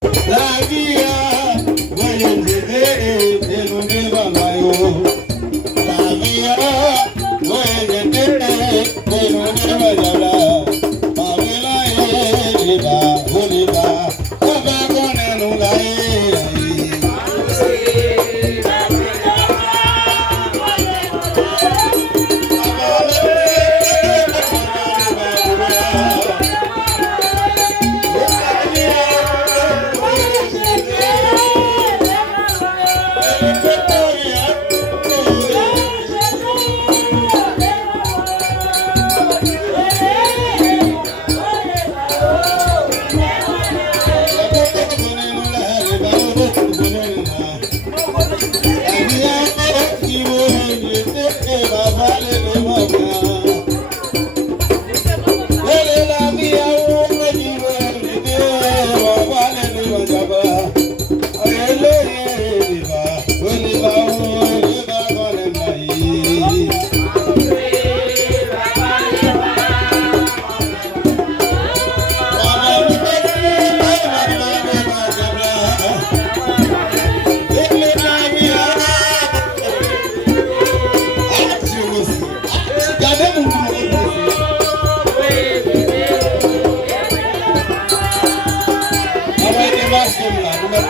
La vida, voy a entender el mundo balayo. La vida, voy a entender el mundo balayo. Pamela Eva, Oliva, Papa con el lugar.